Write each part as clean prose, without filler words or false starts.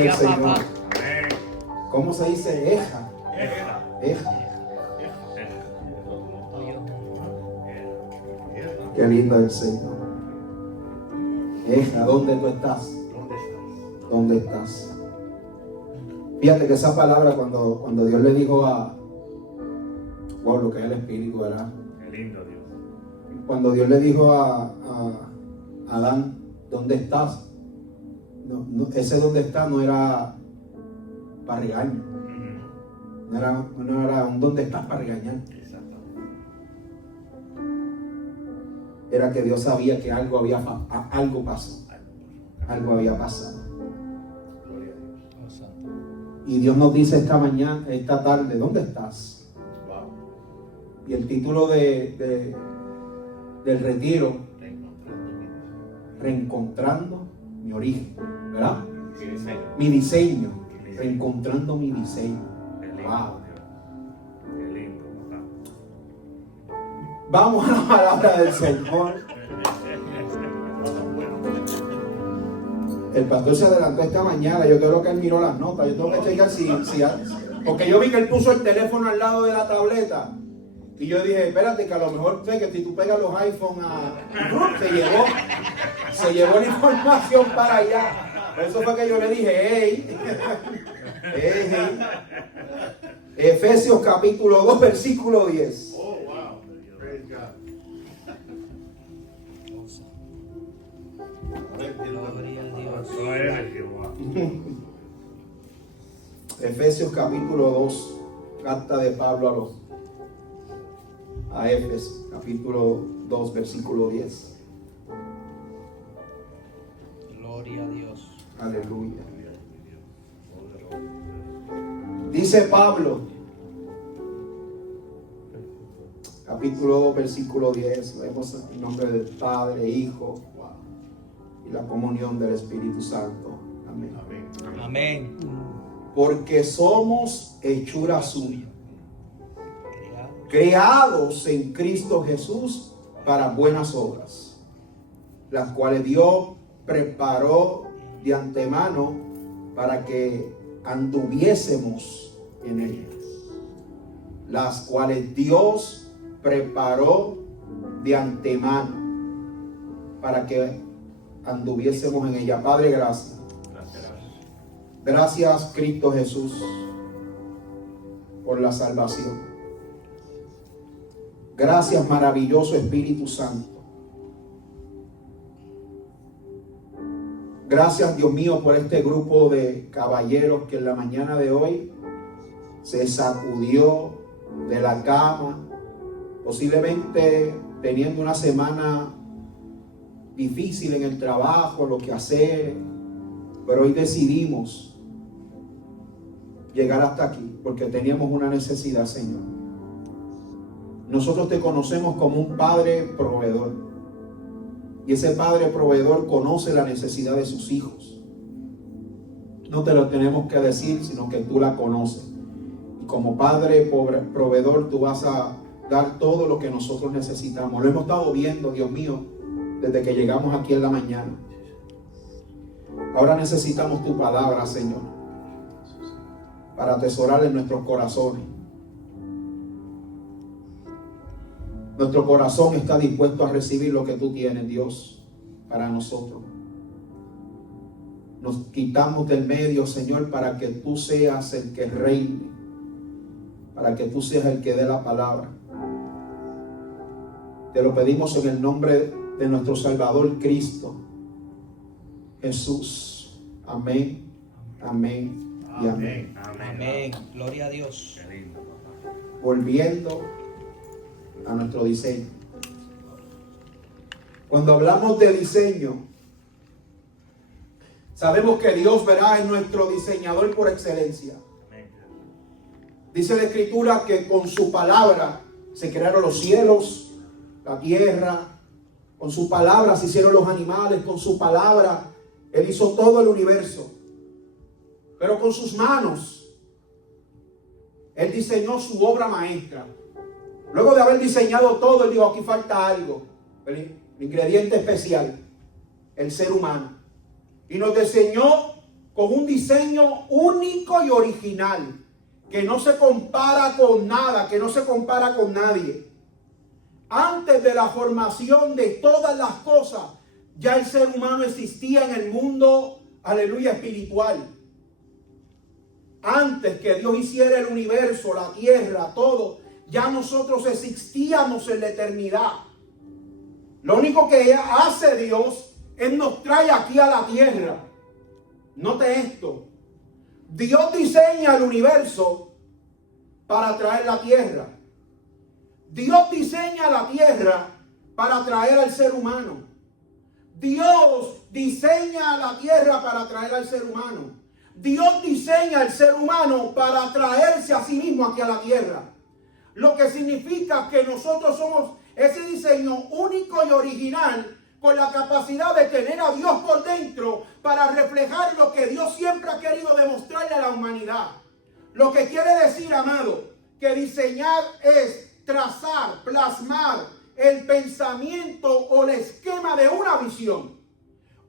El Señor. ¿Cómo se dice? Eja. Eja. Qué lindo es el Señor. Eja, ¿dónde tú estás? ¿Dónde estás? Fíjate que esa palabra cuando Dios le dijo a lo que es el Espíritu, ¿verdad? Qué lindo Dios. Cuando Dios le dijo a Adán, ¿dónde estás? Ese donde está no era para regaño. No era un ¿dónde estás? Para regañar. Exactamente. Era que Dios sabía que algo pasó. Algo había pasado. Gloria a Dios. Y Dios nos dice esta tarde, ¿dónde estás? Wow. Y el título del retiro, Reencontrando mi origen, ¿verdad? Mi diseño, reencontrando mi diseño. Qué lindo. Wow. Qué lindo. Vamos a la palabra del Señor. El pastor se adelantó esta mañana. Yo creo que él miró las notas. Yo tengo que checar si porque yo vi que él puso el teléfono al lado de la tableta. Y yo dije, espérate, que a lo mejor sé que si tú pegas los iPhone se llevó la información para allá. Por eso fue que yo le dije, hey. Efesios capítulo 2, versículo 10. Oh, wow. Praise God. Gloria a Dios. Eso es Jehová. Efesios capítulo 2, carta de Pablo a Efesios, capítulo 2, versículo 10. Gloria a Dios. Aleluya. Dice Pablo, capítulo 2, versículo 10. Leemos en nombre del Padre, Hijo y la comunión del Espíritu Santo. Amén. Amén. Amén. Porque somos hechura suya, creados en Cristo Jesús para buenas obras, las cuales Dios preparó de antemano para que anduviésemos en ellas. Las cuales Dios preparó de antemano para que anduviésemos en ella. Padre, gracias. Gracias, Cristo Jesús, por la salvación. Gracias, maravilloso Espíritu Santo. Gracias, Dios mío, por este grupo de caballeros que en la mañana de hoy se sacudió de la cama, posiblemente teniendo una semana difícil en el trabajo, lo que hacer, pero hoy decidimos llegar hasta aquí porque teníamos una necesidad, Señor. Nosotros te conocemos como un Padre proveedor, y ese Padre proveedor conoce la necesidad de sus hijos. No te lo tenemos que decir, sino que tú la conoces, y como Padre proveedor tú vas a dar todo lo que nosotros necesitamos. Lo hemos estado viendo, Dios mío, desde que llegamos aquí en la mañana. Ahora necesitamos tu palabra, Señor, para atesorar en nuestros corazones. Nuestro corazón está dispuesto a recibir lo que tú tienes, Dios, para nosotros. Nos quitamos del medio, Señor, para que tú seas el que reine, para que tú seas el que dé la palabra. Te lo pedimos en el nombre de nuestro Salvador Cristo Jesús. Amén, amén y amén. Amén. Gloria a Dios. Qué lindo. Volviendo a nuestro diseño. Cuando hablamos de diseño, sabemos que Dios, verá, es nuestro diseñador por excelencia. Dice la Escritura que con su palabra se crearon los cielos, la tierra. Con su palabra se hicieron los animales. Con su palabra Él hizo todo el universo. Pero con sus manos Él diseñó su obra maestra. Luego de haber diseñado todo, Él dijo, aquí falta algo, el ingrediente especial, el ser humano. Y nos diseñó con un diseño único y original, que no se compara con nada, que no se compara con nadie. Antes de la formación de todas las cosas, ya el ser humano existía en el mundo, aleluya, espiritual. Antes que Dios hiciera el universo, la tierra, todo, ya nosotros existíamos en la eternidad. Lo único que hace Dios es nos trae aquí a la tierra. Note esto. Dios diseña el universo para traer la tierra. Dios diseña la tierra para traer al ser humano. Dios diseña la tierra para traer al ser humano. Dios diseña al ser humano para traerse a sí mismo aquí a la tierra. Lo que significa que nosotros somos ese diseño único y original, con la capacidad de tener a Dios por dentro para reflejar lo que Dios siempre ha querido demostrarle a la humanidad. Lo que quiere decir, amado, que diseñar es trazar, plasmar el pensamiento o el esquema de una visión.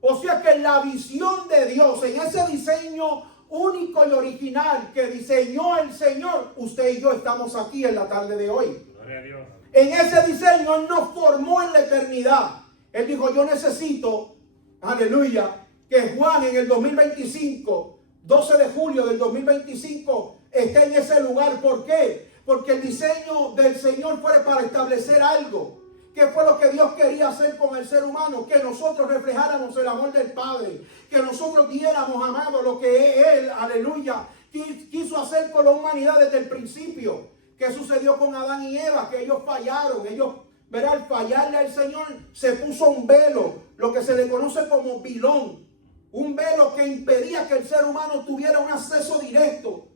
O sea que la visión de Dios, en ese diseño único y original que diseñó el Señor, usted y yo estamos aquí en la tarde de hoy. Gloria a Dios. En ese diseño Él nos formó en la eternidad. Él dijo, yo necesito, aleluya, que Juan en el 2025, 12 de julio del 2025, esté en ese lugar. ¿Por qué? Porque el diseño del Señor fue para establecer algo. ¿Qué fue lo que Dios quería hacer con el ser humano? Que nosotros reflejáramos el amor del Padre. Que nosotros diéramos, amado, lo que Él, aleluya, quiso hacer con la humanidad desde el principio. ¿Qué sucedió con Adán y Eva? Que ellos fallaron. Ellos, verá, al fallarle al Señor, se puso un velo, lo que se le conoce como vilón. Un velo que impedía que el ser humano tuviera un acceso directo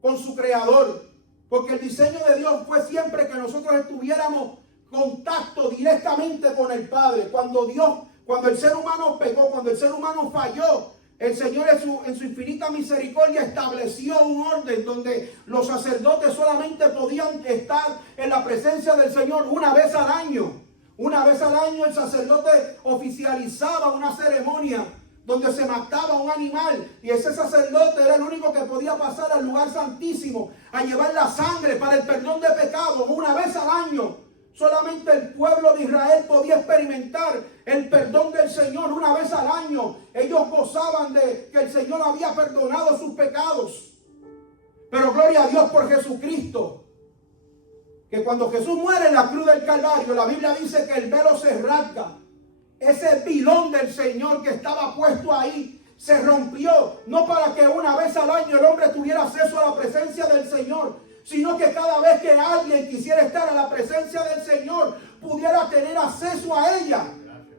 con su Creador. Porque el diseño de Dios fue siempre que nosotros estuviéramos contacto directamente con el Padre. Cuando el ser humano pecó, cuando el ser humano falló, el Señor en su infinita misericordia estableció un orden donde los sacerdotes solamente podían estar en la presencia del Señor una vez al año. Una vez al año el sacerdote oficializaba una ceremonia donde se mataba un animal, y ese sacerdote era el único que podía pasar al lugar santísimo a llevar la sangre para el perdón de pecados una vez al año. Solamente el pueblo de Israel podía experimentar el perdón del Señor una vez al año. Ellos gozaban de que el Señor había perdonado sus pecados. Pero gloria a Dios por Jesucristo, que cuando Jesús muere en la cruz del Calvario, la Biblia dice que el velo se rasga. Ese vilón del Señor que estaba puesto ahí se rompió, no para que una vez al año el hombre tuviera acceso a la presencia del Señor, sino que cada vez que alguien quisiera estar a la presencia del Señor, pudiera tener acceso a ella.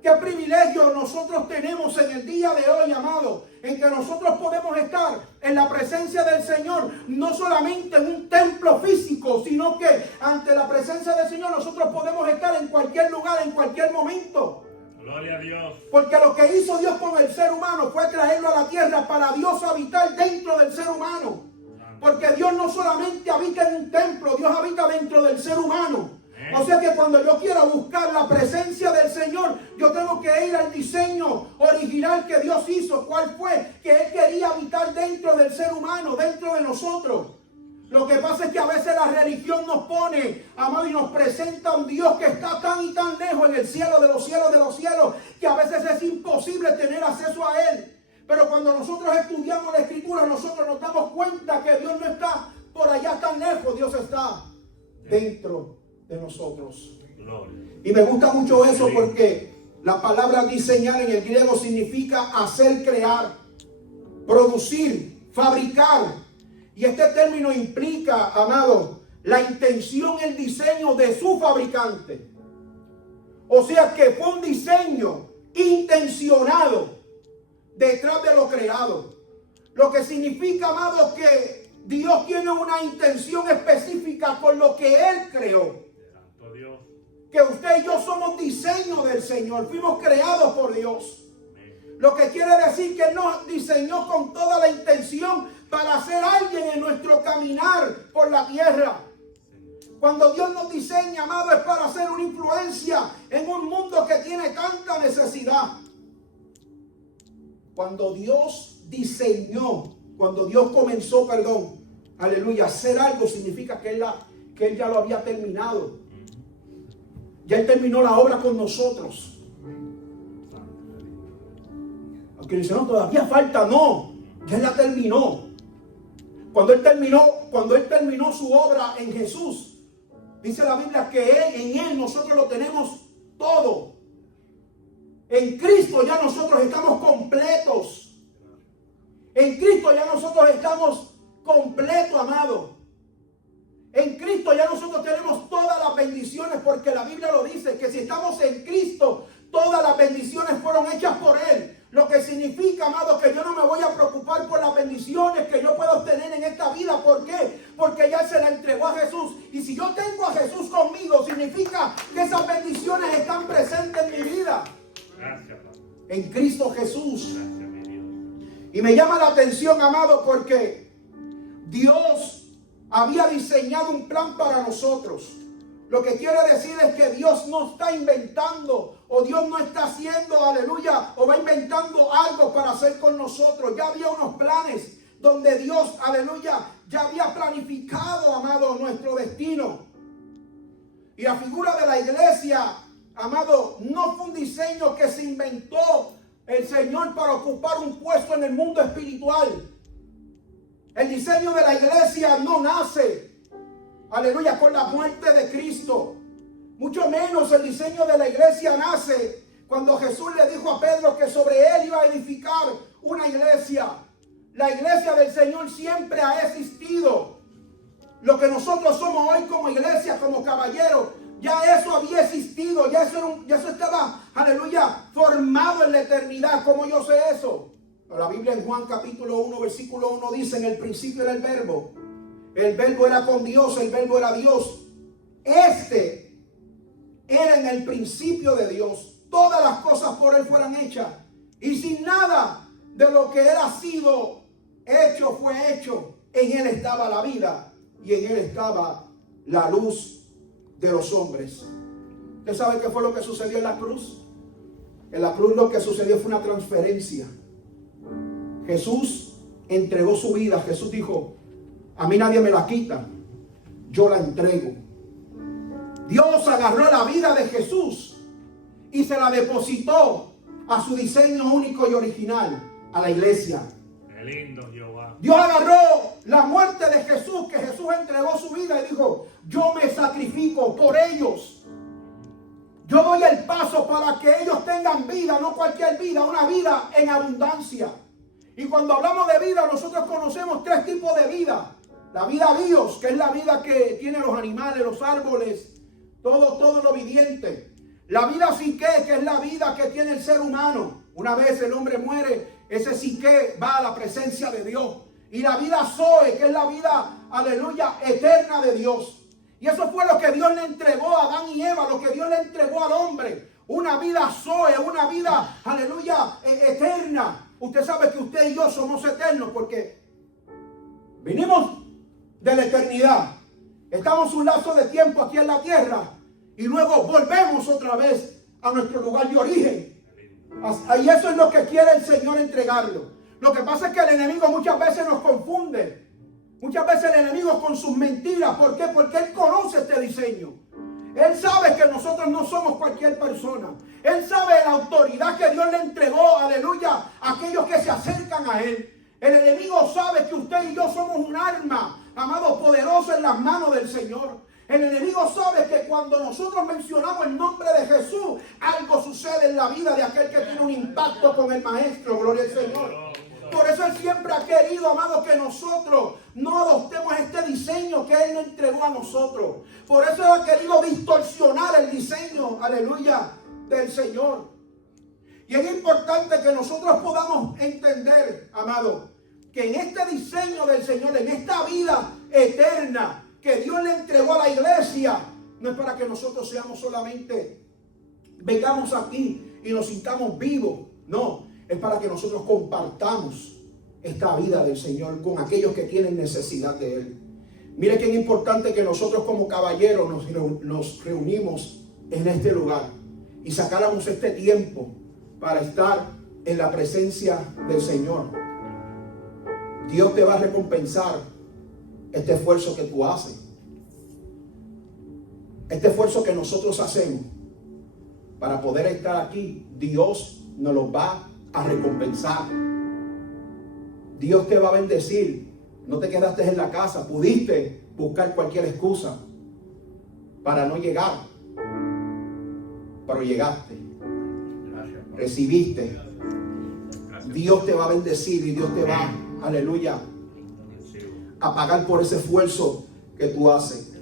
Qué privilegio nosotros tenemos en el día de hoy, amado, en que nosotros podemos estar en la presencia del Señor, no solamente en un templo físico, sino que ante la presencia del Señor nosotros podemos estar en cualquier lugar, en cualquier momento. Gloria a Dios. Porque lo que hizo Dios con el ser humano fue traerlo a la tierra para Dios habitar dentro del ser humano. Porque Dios no solamente habita en un templo, Dios habita dentro del ser humano. O sea que cuando yo quiera buscar la presencia del Señor, yo tengo que ir al diseño original que Dios hizo. ¿Cuál fue? Que Él quería habitar dentro del ser humano, dentro de nosotros. Lo que pasa es que a veces la religión nos pone, amado, y nos presenta a un Dios que está tan y tan lejos en el cielo de los cielos, que a veces es imposible tener acceso a Él. Pero cuando nosotros estudiamos la Escritura, nosotros nos damos cuenta que Dios no está por allá tan lejos, Dios está dentro de nosotros. Y me gusta mucho eso porque la palabra diseñar en el griego significa hacer, crear, producir, fabricar. Y este término implica, amado, la intención, el diseño de su fabricante. O sea que fue un diseño intencionado detrás de lo creado. Lo que significa, amado, que Dios tiene una intención específica con lo que Él creó. Santo Dios. Que usted y yo somos diseño del Señor. Fuimos creados por Dios. Lo que quiere decir que Él nos diseñó con toda la intención para ser alguien en nuestro caminar por la tierra. Cuando Dios nos diseña, amado, es para hacer una influencia en un mundo que tiene tanta necesidad. Cuando Dios diseñó, cuando Dios comenzó, aleluya, hacer algo, significa que Él ya lo había terminado. Ya Él terminó la obra con nosotros. Aunque dicen, no, todavía falta, no, ya Él la terminó. Cuando Él terminó su obra en Jesús, dice la Biblia que en Él nosotros lo tenemos todo. En Cristo ya nosotros estamos completos. En Cristo ya nosotros estamos completos, amado. En Cristo ya nosotros tenemos todas las bendiciones, porque la Biblia lo dice, que si estamos en Cristo, todas las bendiciones fueron hechas por Él. Lo que significa, amado, que yo no me voy a preocupar por las bendiciones que yo pueda obtener en esta vida. ¿Por qué? Porque ya se la entregó a Jesús. Y si yo tengo a Jesús conmigo, significa que esas bendiciones están presentes en mi vida. Gracias, Padre. En Cristo Jesús. Gracias, mi Dios. Y me llama la atención, amado, porque Dios había diseñado un plan para nosotros. Lo que quiere decir es que Dios no está inventando, o Dios no está haciendo, aleluya, o va inventando algo para hacer con nosotros. Ya había unos planes donde Dios, aleluya, ya había planificado, amado, nuestro destino. Y la figura de la iglesia, amado, no fue un diseño que se inventó el Señor para ocupar un puesto en el mundo espiritual. El diseño de la iglesia no nace, aleluya, con la muerte de Cristo. Mucho menos el diseño de la iglesia nace cuando Jesús le dijo a Pedro que sobre él iba a edificar una iglesia. La iglesia del Señor siempre ha existido. Lo que nosotros somos hoy como iglesia, como caballeros, ya eso había existido, ya eso estaba, aleluya, formado en la eternidad. ¿Cómo yo sé eso? La Biblia en Juan capítulo 1, versículo 1 dice: en el principio era el verbo era con Dios, el verbo era Dios. Este era en el principio de Dios. Todas las cosas por Él fueran hechas, y sin nada de lo que Él ha sido hecho fue hecho. En Él estaba la vida, y en Él estaba la luz de los hombres. ¿Usted sabe qué fue lo que sucedió en la cruz? En la cruz lo que sucedió fue una transferencia. Jesús entregó su vida. Jesús dijo: a mí nadie me la quita, yo la entrego. Dios agarró la vida de Jesús y se la depositó a su diseño único y original, a la iglesia. Qué lindo, Jehová. Dios agarró la muerte de Jesús, que Jesús entregó su vida, y dijo: yo me sacrifico por ellos. Yo doy el paso para que ellos tengan vida, no cualquier vida, una vida en abundancia. Y cuando hablamos de vida, nosotros conocemos tres tipos de vida. La vida Dios, que es la vida que tienen los animales, los árboles, todo lo viviente. La vida psique, que es la vida que tiene el ser humano. Una vez el hombre muere, ese psique va a la presencia de Dios. Y la vida Zoe, que es la vida, aleluya, eterna de Dios. Y eso fue lo que Dios le entregó a Adán y Eva, lo que Dios le entregó al hombre. Una vida Zoe, una vida, aleluya, eterna. Usted sabe que usted y yo somos eternos porque vinimos de la eternidad. Estamos un lapso de tiempo aquí en la tierra y luego volvemos otra vez a nuestro lugar de origen. Y eso es lo que quiere el Señor entregarlo. Lo que pasa es que el enemigo muchas veces nos confunde. Muchas veces el enemigo con sus mentiras. ¿Por qué? Porque él conoce este diseño. Él sabe que nosotros no somos cualquier persona. Él sabe la autoridad que Dios le entregó, aleluya, a aquellos que se acercan a Él. El enemigo sabe que usted y yo somos un arma, amado, poderoso en las manos del Señor. El enemigo sabe que cuando nosotros mencionamos el nombre de Jesús, algo sucede en la vida de aquel que tiene un impacto con el Maestro. Gloria al Señor. Por eso Él siempre ha querido, amado, que nosotros no adoptemos este diseño que Él nos entregó a nosotros. Por eso Él ha querido distorsionar el diseño, aleluya, del Señor. Y es importante que nosotros podamos entender, amado, que en este diseño del Señor, en esta vida eterna que Dios le entregó a la iglesia, no es para que nosotros seamos solamente, vengamos aquí y nos sintamos vivos. No, es para que nosotros compartamos esta vida del Señor con aquellos que tienen necesidad de Él. Mire qué importante que nosotros como caballeros nos reunimos en este lugar y sacáramos este tiempo para estar en la presencia del Señor. Dios te va a recompensar este esfuerzo que tú haces. Este esfuerzo que nosotros hacemos para poder estar aquí, Dios nos lo va a recompensar. Dios te va a bendecir. No te quedaste en la casa, pudiste buscar cualquier excusa para no llegar, pero llegaste, recibiste. Dios te va a bendecir y Dios te va, aleluya, a pagar por ese esfuerzo que tú haces.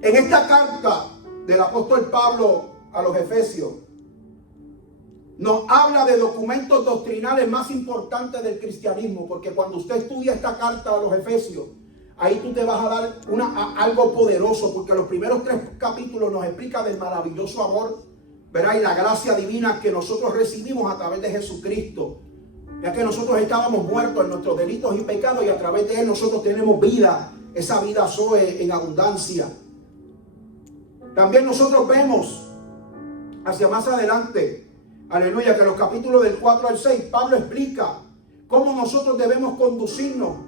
En esta carta del apóstol Pablo a los Efesios, nos habla de documentos doctrinales más importantes del cristianismo, porque cuando usted estudia esta carta a los Efesios, ahí tú te vas a dar algo poderoso, porque los primeros 3 capítulos nos explica del maravilloso amor, ¿verdad? Y la gracia divina que nosotros recibimos a través de Jesucristo, ya que nosotros estábamos muertos en nuestros delitos y pecados, y a través de Él nosotros tenemos vida, esa vida Zoe en abundancia. También nosotros vemos hacia más adelante, aleluya, que en los capítulos del 4 al 6, Pablo explica cómo nosotros debemos conducirnos,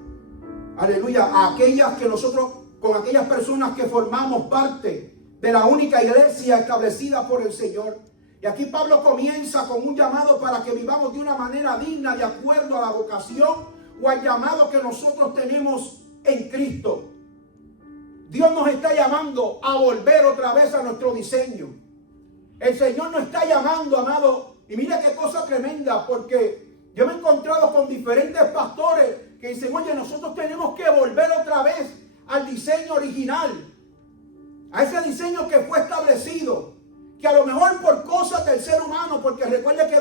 aleluya, a aquellas que nosotros, con aquellas personas que formamos parte de la única iglesia establecida por el Señor. Y aquí Pablo comienza con un llamado para que vivamos de una manera digna, de acuerdo a la vocación o al llamado que nosotros tenemos en Cristo. Dios nos está llamando a volver otra vez a nuestro diseño. El Señor nos está llamando, amado. Y mira qué cosa tremenda, porque yo me he encontrado con diferentes pastores que dicen, oye, nosotros tenemos que volver otra vez al diseño original, a ese diseño que fue establecido, que a lo mejor por cosas del ser humano, porque recuerde que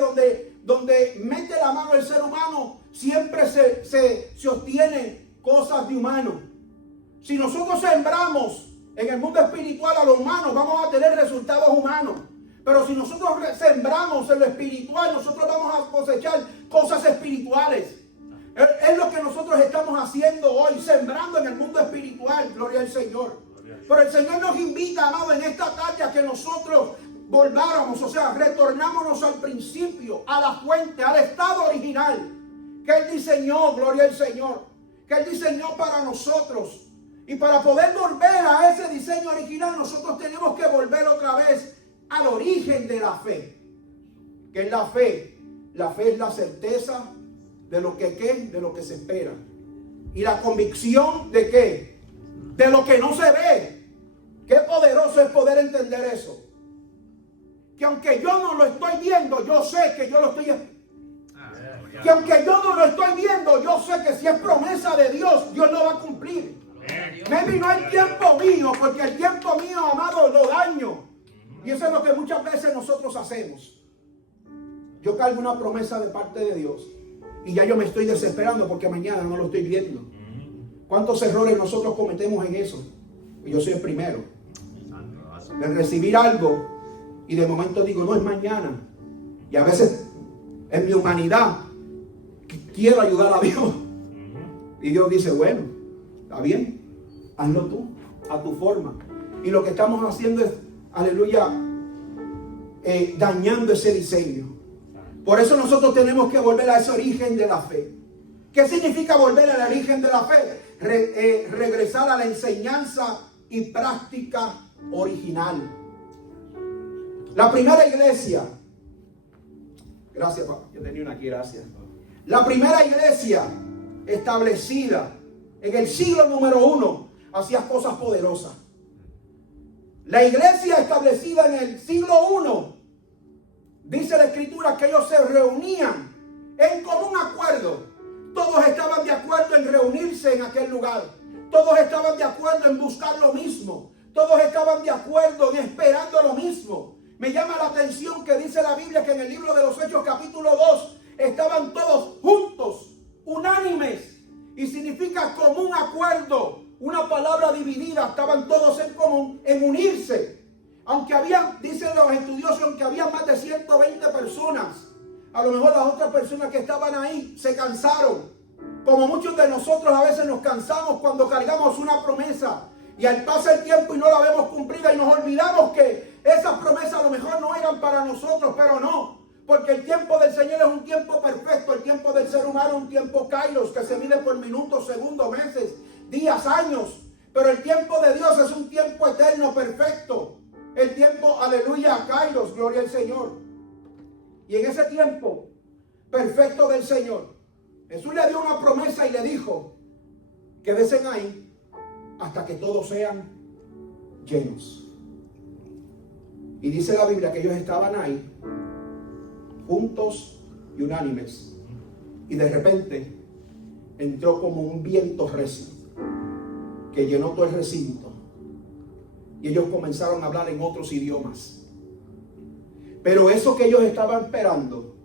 donde mete la mano el ser humano, siempre se obtienen cosas de humano. Si nosotros sembramos en el mundo espiritual a lo humano, vamos a tener resultados humanos. Pero si nosotros sembramos en lo espiritual, nosotros vamos a cosechar cosas espirituales. Es lo que nosotros estamos haciendo hoy, sembrando en el mundo espiritual. Gloria al Señor. Pero el Señor nos invita, amado, en esta tarde a que nosotros volváramos, o sea, retornámonos al principio, a la fuente, al estado original que Él diseñó, gloria al Señor, que Él diseñó para nosotros. Y para poder volver a ese diseño original, nosotros tenemos que volver otra vez al origen de la fe. ¿Qué es la fe? La fe es la certeza de lo que de lo que se espera. Y la convicción de ¿qué? De lo que no se ve. Qué poderoso es poder entender eso. Que aunque yo no lo estoy viendo, yo sé que yo lo estoy esperando. Que aunque yo no lo estoy viendo, yo sé que si es promesa de Dios, Dios lo va a cumplir. Maybe no hay tiempo mío, porque el tiempo mío, amado, lo daño. Y eso es lo que muchas veces nosotros hacemos. Yo cargo una promesa de parte de Dios y ya yo me estoy desesperando porque mañana no lo estoy viendo. ¿Cuántos errores nosotros cometemos en eso? Y yo soy el primero. De recibir algo y de momento digo, no es mañana. Y a veces en mi humanidad quiero ayudar a Dios. Y Dios dice, bueno, está bien, hazlo tú, a tu forma. Y lo que estamos haciendo es, aleluya, dañando ese diseño. Por eso nosotros tenemos que volver a ese origen de la fe. ¿Qué significa volver al origen de la fe? Regresar a la enseñanza y práctica original. La primera iglesia, gracias papá, yo tenía una aquí, gracias. La primera iglesia establecida en el siglo número 1 hacía cosas poderosas. La iglesia establecida en el siglo 1, dice la escritura que ellos se reunían en común acuerdo. Todos estaban de acuerdo en reunirse en aquel lugar. Todos estaban de acuerdo en buscar lo mismo. Todos estaban de acuerdo en esperando lo mismo. Me llama la atención que dice la Biblia que en el libro de los Hechos capítulo 2 estaban todos juntos, unánimes. Y significa común acuerdo. Una palabra dividida, estaban todos en común, en unirse. Aunque había, dicen los estudiosos, aunque había más de 120 personas, a lo mejor las otras personas que estaban ahí se cansaron. Como muchos de nosotros a veces nos cansamos cuando cargamos una promesa y al pasar el tiempo y no la vemos cumplida y nos olvidamos que esas promesas a lo mejor no eran para nosotros, pero no. Porque el tiempo del Señor es un tiempo perfecto. El tiempo del ser humano es un tiempo kairos, que se mide por minutos, segundos, meses, días, años. Pero el tiempo de Dios es un tiempo eterno, perfecto. El tiempo, aleluya, kairos, gloria al Señor. Y en ese tiempo perfecto del Señor, Jesús le dio una promesa y le dijo: quédense ahí hasta que todos sean llenos. Y dice la Biblia que ellos estaban ahí, juntos y unánimes. Y de repente entró como un viento recio que llenó todo el recinto. Y ellos comenzaron a hablar en otros idiomas. Pero eso que ellos estaban esperando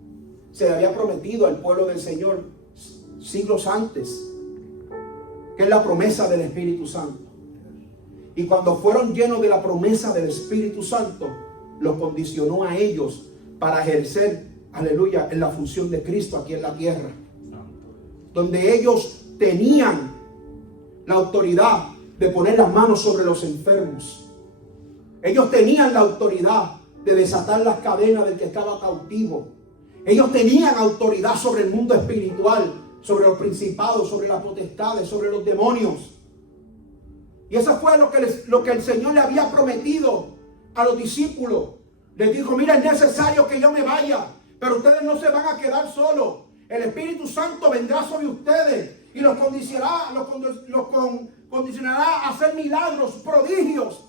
se le había prometido al pueblo del Señor siglos antes, que es la promesa del Espíritu Santo. Y cuando fueron llenos de la promesa del Espíritu Santo, los condicionó a ellos para ejercer, aleluya, en la función de Cristo aquí en la tierra, donde ellos tenían la autoridad de poner las manos sobre los enfermos. Ellos tenían la autoridad de desatar las cadenas del que estaba cautivo. Ellos tenían autoridad sobre el mundo espiritual, sobre los principados, sobre las potestades, sobre los demonios. Y eso fue lo que el Señor le había prometido a los discípulos. Les dijo: mira, es necesario que yo me vaya, pero ustedes no se van a quedar solos. El Espíritu Santo vendrá sobre ustedes y los condicionará a hacer milagros, prodigios.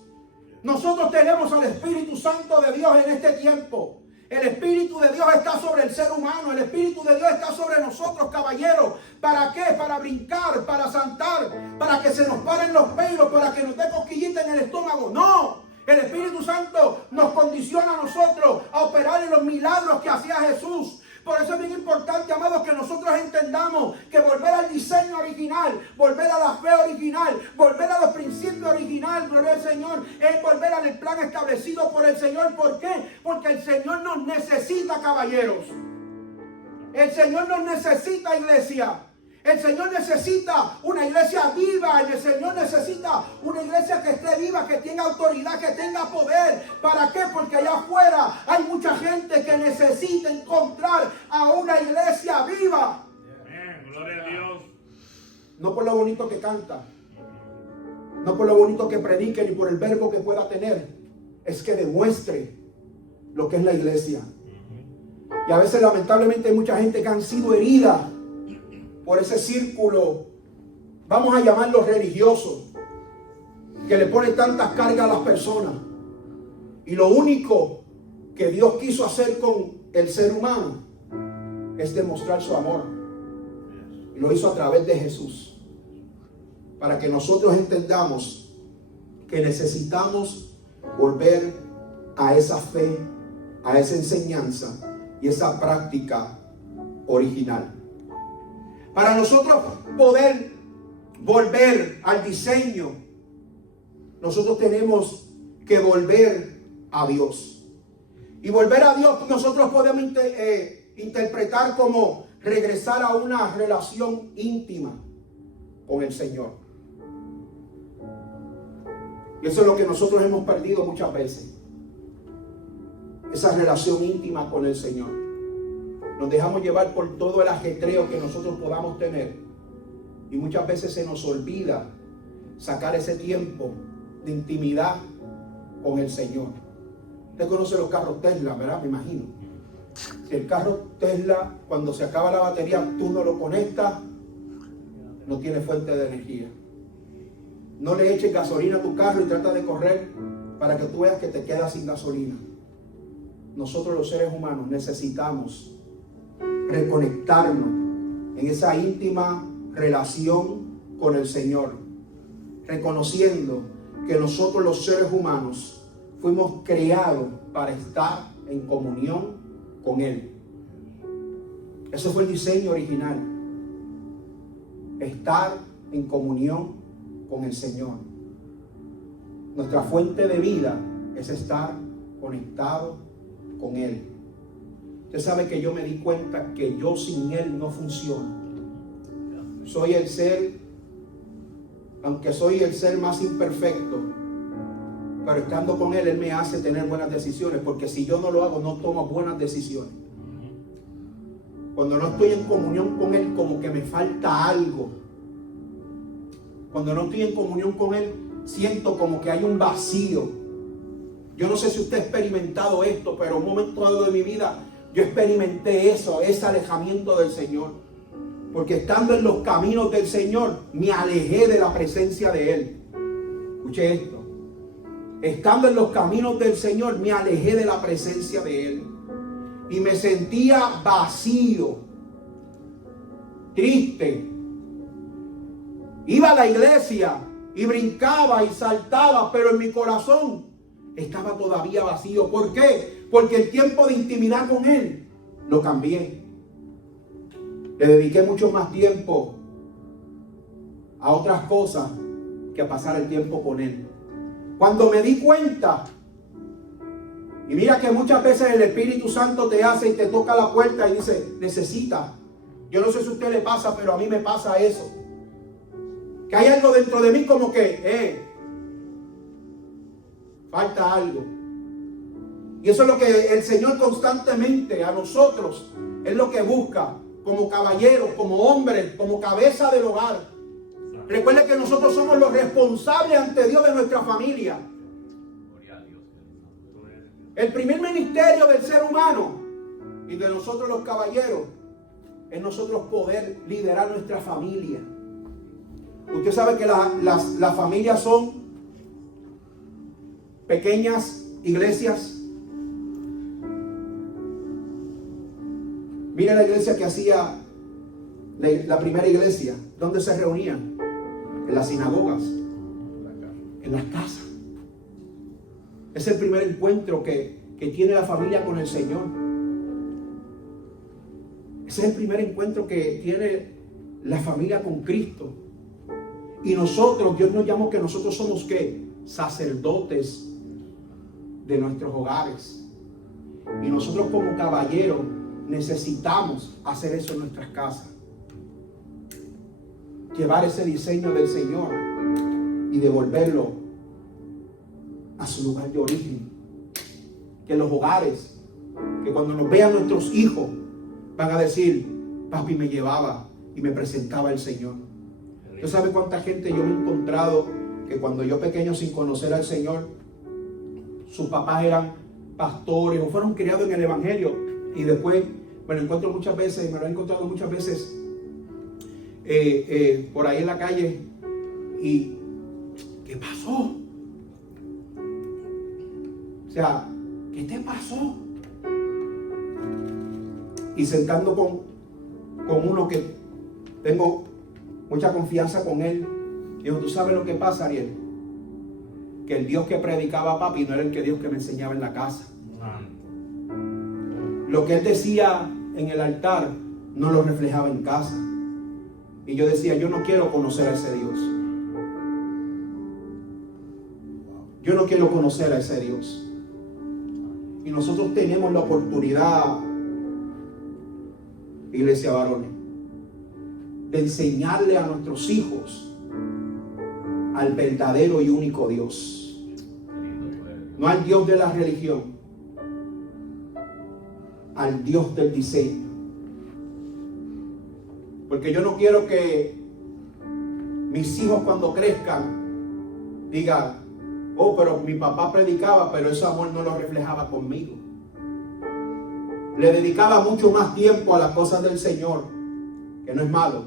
Nosotros tenemos al Espíritu Santo de Dios en este tiempo. El Espíritu de Dios está sobre el ser humano. El Espíritu de Dios está sobre nosotros, caballeros. ¿Para qué? Para brincar, para saltar, para que se nos paren los pelos, para que nos dé cosquillita en el estómago. ¡No! El Espíritu Santo nos condiciona a nosotros a operar en los milagros que hacía Jesús. Por eso es bien importante, amados, que nosotros entendamos que volver al diseño original, volver a la fe original, volver a los principios originales, gloria al Señor, es volver al plan establecido por el Señor. ¿Por qué? Porque el Señor nos necesita, caballeros. El Señor nos necesita, iglesia. El Señor necesita una iglesia viva. El Señor necesita una iglesia que esté viva, que tenga autoridad, que tenga poder. ¿Para qué? Porque allá afuera hay mucha gente que necesita encontrar a una iglesia viva. Amén, gloria a Dios. No por lo bonito que canta, no por lo bonito que predique, ni por el verbo que pueda tener. Es que demuestre lo que es la iglesia. Y a veces, lamentablemente, hay mucha gente que han sido herida por ese círculo, vamos a llamarlo religioso, que le pone tantas cargas a las personas. Y lo único que Dios quiso hacer con el ser humano es demostrar su amor. Y lo hizo a través de Jesús, para que nosotros entendamos que necesitamos volver a esa fe, a esa enseñanza y esa práctica original. Para nosotros poder volver al diseño, nosotros tenemos que volver a Dios. Y volver a Dios nosotros podemos interpretar como regresar a una relación íntima con el Señor. Y eso es lo que nosotros hemos perdido muchas veces. Esa relación íntima con el Señor. Nos dejamos llevar por todo el ajetreo que nosotros podamos tener. Y muchas veces se nos olvida sacar ese tiempo de intimidad con el Señor. Usted conoce los carros Tesla, ¿verdad? Me imagino. Si el carro Tesla, cuando se acaba la batería, tú no lo conectas, no tiene fuente de energía. No le eches gasolina a tu carro y trata de correr para que tú veas que te quedas sin gasolina. Nosotros los seres humanos necesitamos reconectarnos en esa íntima relación con el Señor, reconociendo que nosotros los seres humanos fuimos creados para estar en comunión con Él. Ese fue el diseño original, estar en comunión con el Señor. Nuestra fuente de vida es estar conectado con Él. Usted sabe que yo me di cuenta que yo sin Él no funciono. Soy el ser, aunque soy el ser más imperfecto, pero estando con Él, Él me hace tener buenas decisiones, porque si yo no lo hago, no tomo buenas decisiones. Cuando no estoy en comunión con Él, como que me falta algo. Cuando no estoy en comunión con Él, siento como que hay un vacío. Yo no sé si usted ha experimentado esto, pero en un momento dado de mi vida yo experimenté eso, ese alejamiento del Señor. Porque estando en los caminos del Señor, me alejé de la presencia de Él. Escuche esto. Estando en los caminos del Señor, me alejé de la presencia de Él. Y me sentía vacío, triste. Iba a la iglesia y brincaba y saltaba, pero en mi corazón estaba todavía vacío. ¿Por qué? Porque el tiempo de intimidad con Él lo cambié. Le dediqué mucho más tiempo a otras cosas que a pasar el tiempo con Él. Cuando me di cuenta, y mira que muchas veces el Espíritu Santo te hace y te toca la puerta y dice, necesita. Yo no sé si a usted le pasa, pero a mí me pasa eso. Que hay algo dentro de mí como que, falta algo. Y eso es lo que el Señor constantemente a nosotros, es lo que busca como caballeros, como hombres, como cabeza del hogar. Recuerde que nosotros somos los responsables ante Dios de nuestra familia. El primer ministerio del ser humano y de nosotros los caballeros es nosotros poder liderar nuestra familia. Usted sabe que las familias son pequeñas iglesias. Mira la iglesia que hacía la primera iglesia. ¿Dónde se reunían? En las sinagogas, en las casas. Es el primer encuentro que tiene la familia con el Señor. Ese es el primer encuentro que tiene la familia con Cristo. Y nosotros, Dios nos llama que nosotros somos ¿qué? Sacerdotes de nuestros hogares. Y nosotros como caballeros necesitamos hacer eso en nuestras casas. Llevar ese diseño del Señor y devolverlo a su lugar de origen. Que los hogares, que cuando nos vean nuestros hijos, van a decir, papi me llevaba y me presentaba el Señor. ¿Usted sabe cuánta gente yo me he encontrado que cuando yo pequeño, sin conocer al Señor, sus papás eran pastores o fueron criados en el Evangelio? Y después me lo encuentro muchas veces, me lo he encontrado muchas veces por ahí en la calle. Y ¿qué pasó? O sea, ¿qué te pasó? Y sentando con uno que tengo mucha confianza con él, dijo, ¿tú sabes lo que pasa, Ariel? Que el Dios que predicaba papi no era el Dios que me enseñaba en la casa. Lo que él decía en el altar no lo reflejaba en casa. Y yo decía, yo no quiero conocer a ese Dios. Yo no quiero conocer a ese Dios. Y nosotros tenemos la oportunidad, iglesia varones, de enseñarle a nuestros hijos al verdadero y único Dios. No al Dios de la religión, al Dios del diseño. Porque yo no quiero que mis hijos cuando crezcan digan, oh, pero mi papá predicaba, pero ese amor no lo reflejaba conmigo. Le dedicaba mucho más tiempo a las cosas del Señor, que no es malo,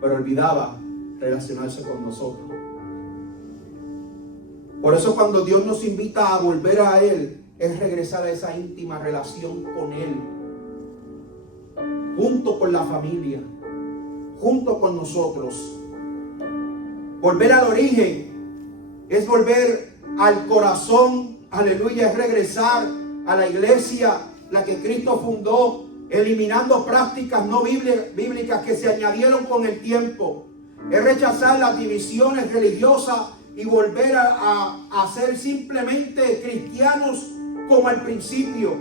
pero olvidaba relacionarse con nosotros. Por eso cuando Dios nos invita a volver a Él, es regresar a esa íntima relación con Él, junto con la familia, junto con nosotros. Volver al origen es volver al corazón, aleluya, es regresar a la iglesia, la que Cristo fundó, eliminando prácticas no bíblicas que se añadieron con el tiempo. Es rechazar las divisiones religiosas y volver a ser simplemente cristianos como al principio.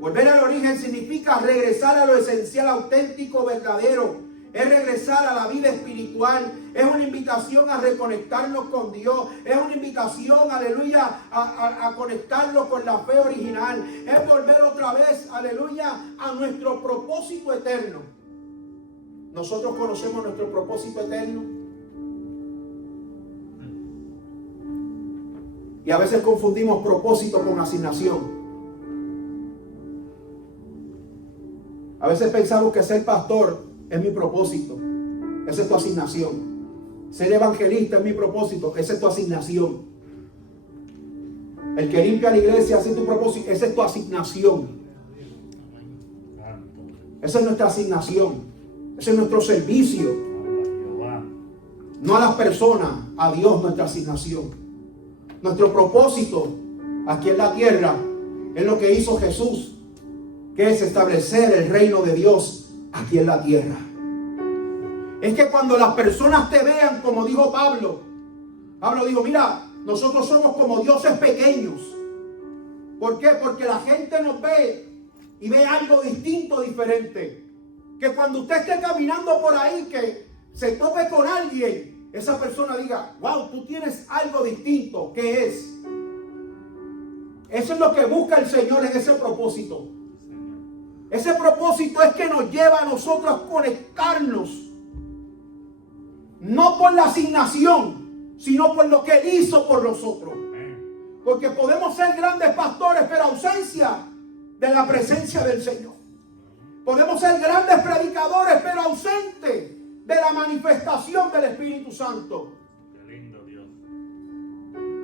Volver al origen significa regresar a lo esencial, auténtico, verdadero. es regresar a la vida espiritual, es una invitación a reconectarnos con Dios, es una invitación, aleluya, a conectarnos con la fe original, es volver otra vez, aleluya, a nuestro propósito eterno. Nosotros conocemos nuestro propósito eterno y a veces confundimos propósito con asignación. A veces pensamos que ser pastor es mi propósito, esa es tu asignación. Ser evangelista es mi propósito, esa es tu asignación. El que limpia la iglesia hace tu propósito, esa es tu asignación. Esa es nuestra asignación, ese es nuestro servicio. No a las personas, a Dios nuestra asignación. Nuestro propósito aquí en la tierra es lo que hizo Jesús, que es establecer el reino de Dios aquí en la tierra. Es que cuando las personas te vean, como dijo Pablo dijo, mira, nosotros somos como dioses pequeños. ¿Por qué? Porque la gente nos ve y ve algo distinto, diferente. Que cuando usted esté caminando por ahí, que se tope con alguien, esa persona diga, wow, tú tienes algo distinto. ¿Qué es? Eso es lo que busca el Señor en ese propósito. Ese propósito es que nos lleva a nosotros a conectarnos. No por la asignación, sino por lo que Él hizo por nosotros. Porque podemos ser grandes pastores, pero ausencia de la presencia del Señor. Podemos ser grandes predicadores, pero ausentes de la manifestación del Espíritu Santo. Qué lindo Dios.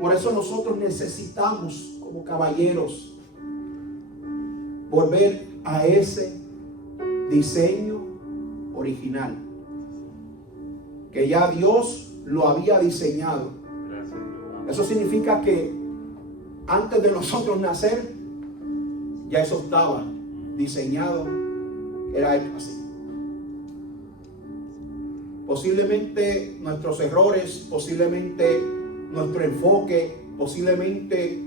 Por eso nosotros necesitamos, como caballeros, volver a ese diseño original que ya Dios lo había diseñado. Gracias, Jehová. Eso significa que antes de nosotros nacer, ya eso estaba diseñado, era así. Posiblemente nuestros errores, posiblemente nuestro enfoque, posiblemente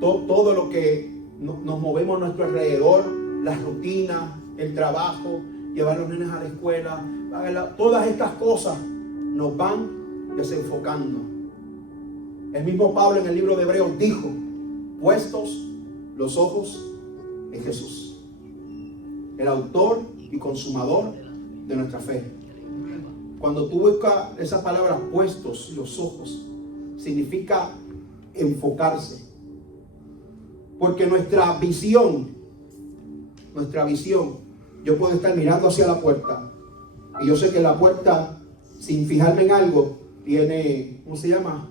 todo lo que nos movemos a nuestro alrededor, las rutinas, el trabajo, llevar a los nenes a la escuela, todas estas cosas nos van desenfocando. El mismo Pablo en el libro de Hebreos dijo, puestos los ojos en Jesús, el autor y consumador de nuestra fe. Cuando tú buscas esa palabra, puestos los ojos, significa enfocarse. Porque nuestra visión, yo puedo estar mirando hacia la puerta y yo sé que la puerta, sin fijarme en algo, tiene, ¿cómo se llama?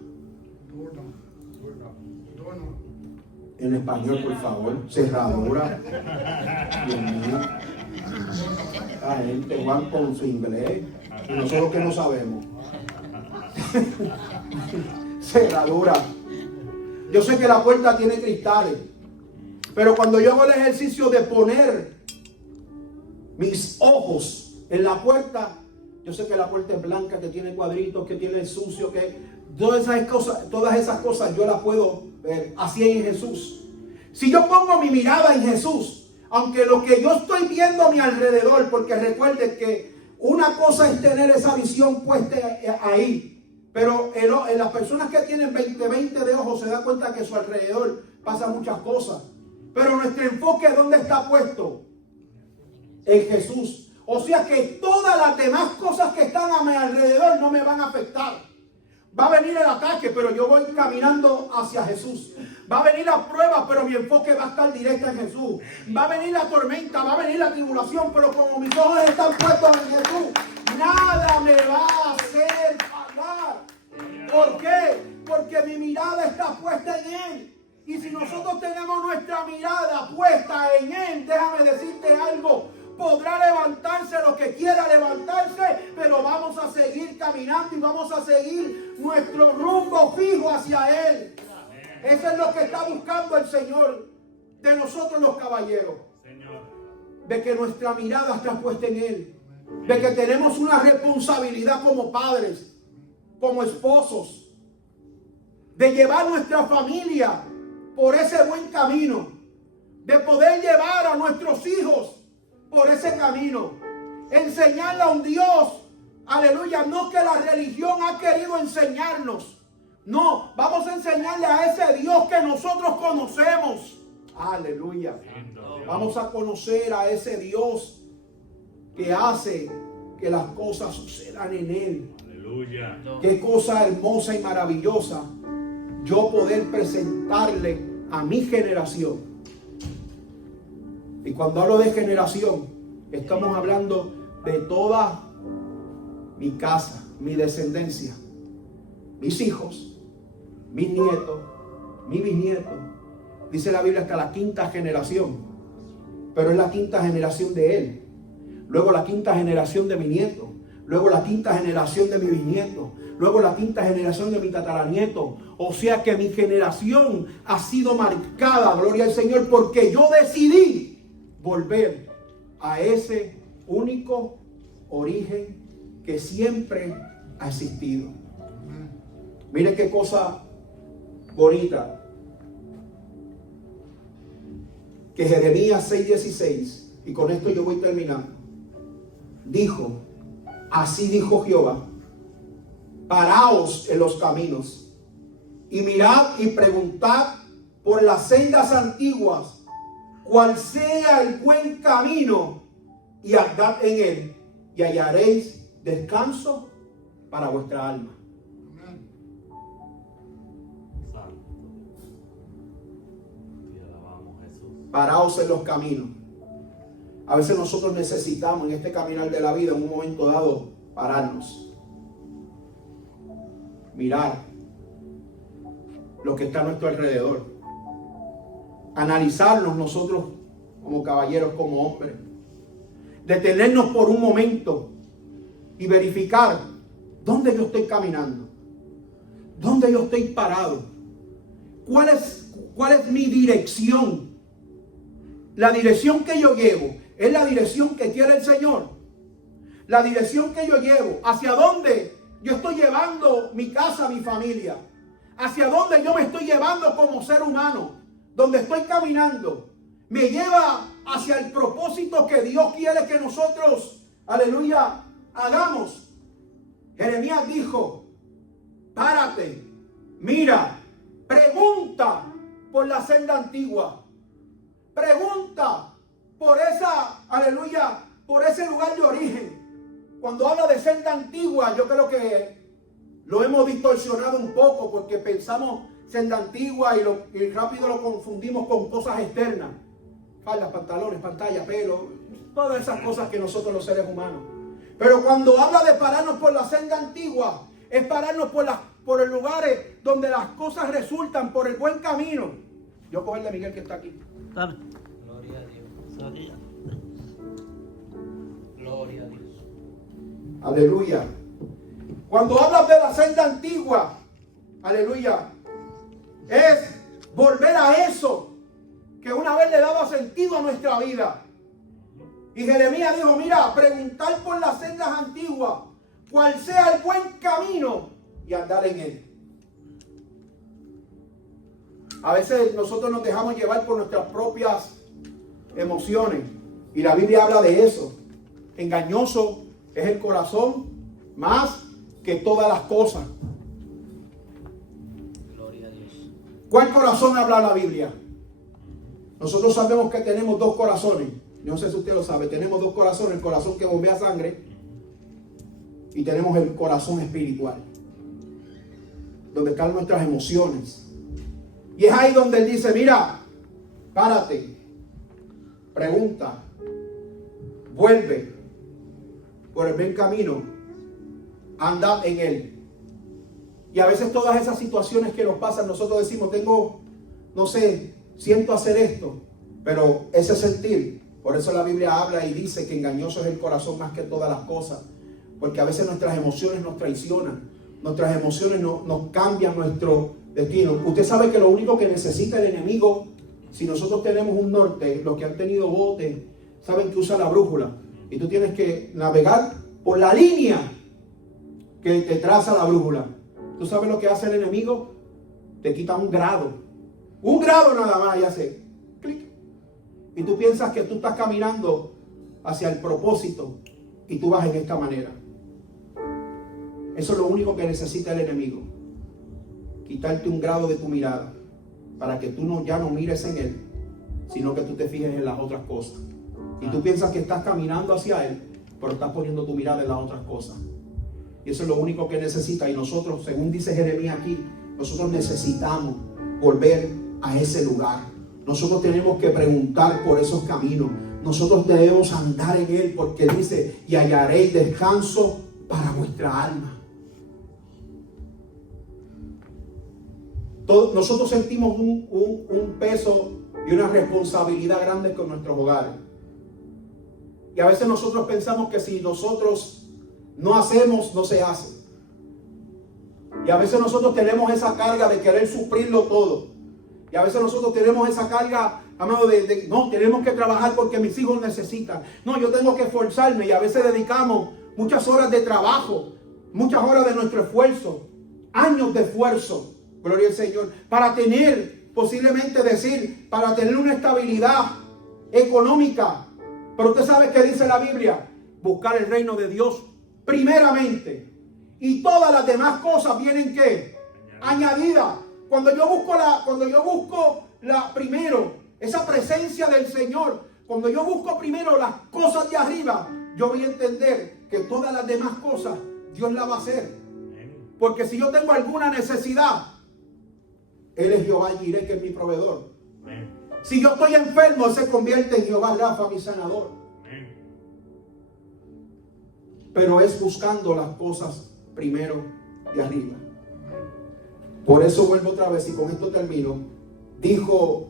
En español, por favor, cerradura. Dios mío. La gente van con su inglés y nosotros que no sabemos. Cerradura. Yo sé que la puerta tiene cristales, pero cuando yo hago el ejercicio de poner mis ojos en la puerta, yo sé que la puerta es blanca, que tiene cuadritos, que tiene sucio, que todas esas cosas yo las puedo ver. Así es en Jesús. Si yo pongo mi mirada en Jesús, aunque lo que yo estoy viendo a mi alrededor, porque recuerden que una cosa es tener esa visión puesta ahí, pero en las personas que tienen 20 de ojos se da cuenta que a su alrededor pasan muchas cosas. Pero nuestro enfoque, ¿dónde está puesto? En Jesús. O sea que todas las demás cosas que están a mi alrededor no me van a afectar. Va a venir el ataque, pero yo voy caminando hacia Jesús. Va a venir la prueba, pero mi enfoque va a estar directo en Jesús. Va a venir la tormenta, va a venir la tribulación, pero como mis ojos están puestos en Jesús, nada me va a hacer fallar. ¿Por qué? Porque mi mirada está puesta en Él. Y si nosotros tenemos nuestra mirada puesta en Él, déjame decirte algo, podrá levantarse lo que quiera levantarse, pero vamos a seguir caminando y vamos a seguir nuestro rumbo fijo hacia Él. Eso es lo que está buscando el Señor de nosotros los caballeros. De que nuestra mirada está puesta en Él. De que tenemos una responsabilidad como padres, como esposos, de llevar nuestra familia por ese buen camino, de poder llevar a nuestros hijos por ese camino. enseñarle a un Dios, aleluya, no que la religión ha querido enseñarnos. No, vamos a enseñarle a ese Dios que nosotros conocemos. Aleluya. Vamos a conocer a ese Dios que hace que las cosas sucedan en Él. Aleluya. Qué cosa hermosa y maravillosa yo poder presentarle a mi generación. Y cuando hablo de generación, estamos hablando de toda mi casa, mi descendencia, mis hijos, mis nietos, mis bisnietos. Dice la Biblia hasta la quinta generación, pero es la quinta generación de Él. Luego la quinta generación de mi nieto. Luego la quinta generación de mi bisnieto. Luego la quinta generación de mi tataranieto. O sea que mi generación ha sido marcada, gloria al Señor, porque yo decidí volver a ese único origen que siempre ha existido. Mire qué cosa bonita. Que Jeremías 6:16, y con esto yo voy terminando, dijo, así dijo Jehová, paraos en los caminos y mirad y preguntad por las sendas antiguas cuál sea el buen camino y andad en él y hallaréis descanso para vuestra alma. Santo. Te alabamos, Jesús. Paraos en los caminos. A veces nosotros necesitamos en este caminar de la vida, en un momento dado, pararnos, mirar lo que está a nuestro alrededor, analizarnos nosotros como caballeros, como hombres, detenernos por un momento y verificar dónde yo estoy caminando, dónde yo estoy parado, cuál es mi dirección. La dirección que yo llevo es la dirección que quiere el Señor. La dirección que yo llevo, hacia dónde yo estoy llevando mi casa, mi familia, hacia dónde yo me estoy llevando como ser humano, donde estoy caminando, me lleva hacia el propósito que Dios quiere que nosotros, aleluya, hagamos. Jeremías dijo, párate, mira, pregunta por la senda antigua. Pregunta por esa, aleluya, por ese lugar de origen. Cuando habla de senda antigua, yo creo que lo hemos distorsionado un poco porque pensamos senda antigua y rápido lo confundimos con cosas externas. Faldas, pantalones, pantalla, pelo, todas esas cosas que nosotros los seres humanos. Pero cuando habla de pararnos por la senda antigua, es pararnos por los lugares donde las cosas resultan, por el buen camino. Yo cogerle a Miguel que está aquí. Dale. Gloria a Dios. Gloria a Dios. Aleluya. Cuando hablas de la senda antigua, aleluya, es volver a eso que una vez le daba sentido a nuestra vida. Y Jeremías dijo, mira, preguntar por las sendas antiguas, cuál sea el buen camino y andar en él. A veces nosotros nos dejamos llevar por nuestras propias emociones. Y la Biblia habla de eso. Engañoso es el corazón más que todas las cosas. Gloria a Dios. ¿Cuál corazón habla la Biblia? Nosotros sabemos que tenemos dos corazones. No sé si usted lo sabe. Tenemos dos corazones. El corazón que bombea sangre. Y tenemos el corazón espiritual. Donde están nuestras emociones. Y es ahí donde él dice, mira, párate, pregunta, vuelve por el buen camino, anda en él. Y a veces todas esas situaciones que nos pasan, nosotros decimos, no sé, siento hacer esto, pero ese sentir, por eso la Biblia habla y dice que engañoso es el corazón más que todas las cosas, porque a veces nuestras emociones nos traicionan, nuestras emociones nos cambian nuestro destino. Usted sabe que lo único que necesita el enemigo, si nosotros tenemos un norte, los que han tenido botes, saben que usa la brújula. Y tú tienes que navegar por la línea que te traza la brújula. ¿Tú sabes lo que hace el enemigo? Te quita un grado. Un grado nada más y hace clic. Y tú piensas que tú estás caminando hacia el propósito. y tú vas en esta manera. Eso es lo único que necesita el enemigo. Quitarte un grado de tu mirada para que tú ya no mires en él, sino que tú te fijes en las otras cosas. Y tú piensas que estás caminando hacia él, pero estás poniendo tu mirada en las otras cosas. Y eso es lo único que necesita. Y nosotros, según dice Jeremías aquí, nosotros necesitamos volver a ese lugar. Nosotros tenemos que preguntar por esos caminos. Nosotros debemos andar en él, porque dice: y hallaréis descanso para vuestra alma. Nosotros sentimos un peso y una responsabilidad grande con nuestros hogares. Y a veces nosotros pensamos que si nosotros no hacemos, no se hace. Y a veces nosotros tenemos esa carga de querer suplirlo todo. Y a veces nosotros tenemos esa carga, amado, no, tenemos que trabajar porque mis hijos necesitan. No, yo tengo que esforzarme. Y a veces dedicamos muchas horas de trabajo, muchas horas de nuestro esfuerzo, años de esfuerzo, gloria al Señor, para tener, posiblemente decir, para tener una estabilidad económica. Pero usted sabe qué dice la Biblia: buscar el reino de Dios primeramente, y todas las demás cosas vienen ¿qué? Añadidas. Cuando yo busco primero esa presencia del Señor, cuando yo busco primero las cosas de arriba, yo voy a entender que todas las demás cosas Dios las va a hacer. Porque si yo tengo alguna necesidad, Él es Jehová Jireh, que es mi proveedor. Si yo estoy enfermo, Él se convierte en Jehová Rafa, mi sanador. Pero es buscando las cosas primero de arriba. Por eso vuelvo otra vez, y con esto termino. Dijo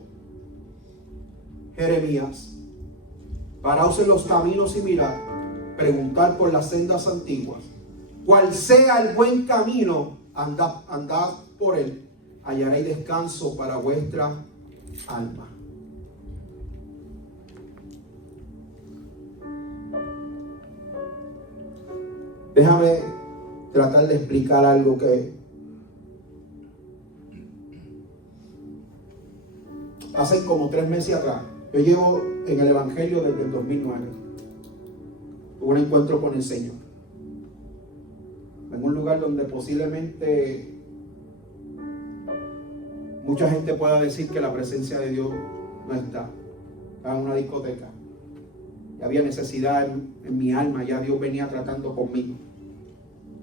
Jeremías: paraos en los caminos y mirad, preguntar por las sendas antiguas, cuál sea el buen camino, andad por él, hallaréis descanso para vuestra alma. Déjame tratar de explicar algo que hace como 3 meses atrás. Yo llevo en el Evangelio desde el 2009. Tuve un encuentro con el Señor en un lugar donde posiblemente mucha gente pueda decir que la presencia de Dios no está. Estaba en una discoteca. Y había necesidad en mi alma. Ya Dios venía tratando conmigo.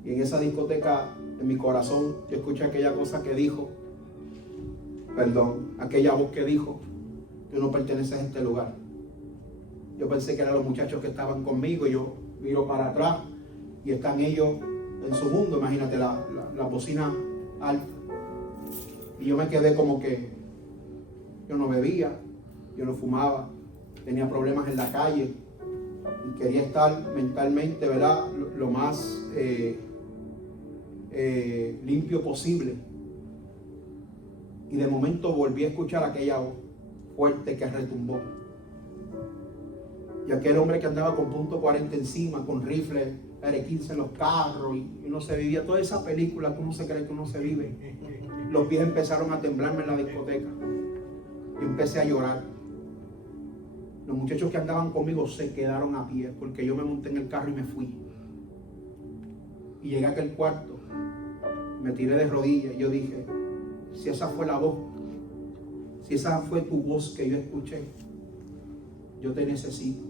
Y en esa discoteca, en mi corazón, yo escuché aquella cosa que dijo. Aquella voz que dijo: tú no perteneces a este lugar. Yo pensé que eran los muchachos que estaban conmigo. Yo miro para atrás y están ellos en su mundo. Imagínate la bocina alta. Y yo me quedé como que yo no bebía, yo no fumaba, tenía problemas en la calle y quería estar mentalmente, ¿verdad?, lo más limpio posible. Y de momento volví a escuchar aquella voz fuerte que retumbó. Y aquel hombre que andaba con .40 encima, con rifle R15 en los carros, y uno se vivía toda esa película que uno se cree que uno se vive. Los pies empezaron a temblarme en la discoteca. Y empecé a llorar. Los muchachos que andaban conmigo se quedaron a pie, porque yo me monté en el carro y me fui. Y llegué a aquel cuarto, me tiré de rodillas y yo dije: si esa fue la voz, si esa fue tu voz que yo escuché, yo te necesito.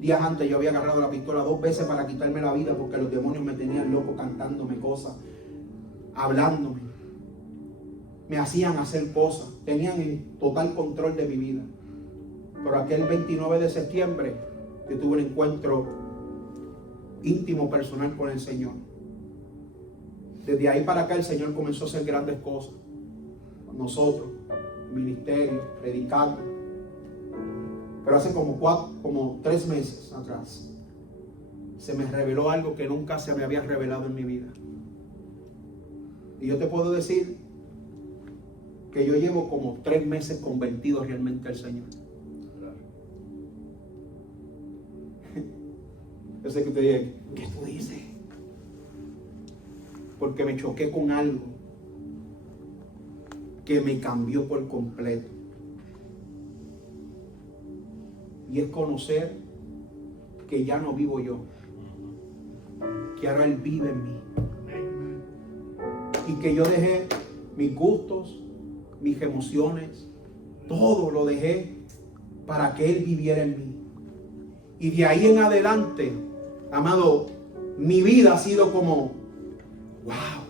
Días antes yo había agarrado la pistola 2 veces para quitarme la vida, porque los demonios me tenían loco cantándome cosas, hablándome, me hacían hacer cosas, tenían en total control de mi vida. Pero aquel 29 de septiembre yo tuve un encuentro íntimo, personal con el Señor. Desde ahí para acá el Señor comenzó a hacer grandes cosas con nosotros, ministerio, predicando. Pero hace como 3 meses atrás se me reveló algo que nunca se me había revelado en mi vida. Y yo te puedo decir que yo llevo como 3 meses convertido realmente al Señor. Yo sé que usted dice: ¿qué tú dices? Porque me choqué con algo que me cambió por completo. Y es conocer que ya no vivo yo, que ahora Él vive en mí. Y que yo dejé mis gustos, mis emociones, todo lo dejé para que Él viviera en mí. Y de ahí en adelante, amado, mi vida ha sido como, wow.